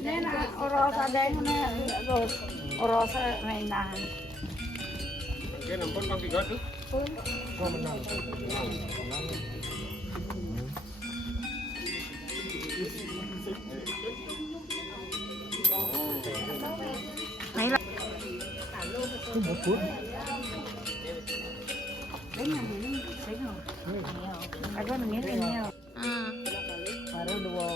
Nên là orosa đây rồi orosa này là cái nằm con băng thì gớt nữa. mấy là ada nih ini. Baru dua.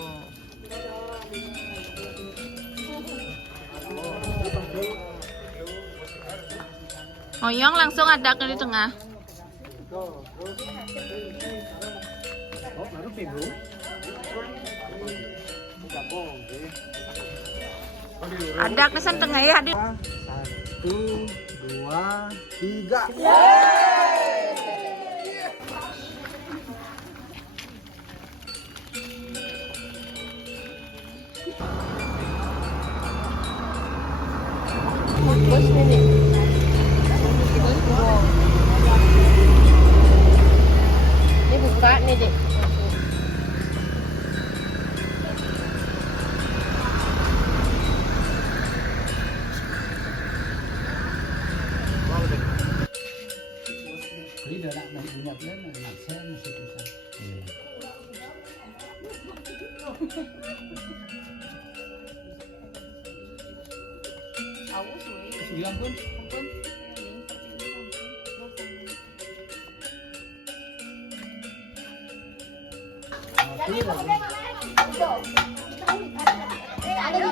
Oyong langsung ada di tengah. Ada kesan tengah ya, Adik. 1, 2, 3. Ini buka nih, Dik. Quý đợt lại này nhập lên là làm xe nó sẽ được sao? Suy ampun. Ada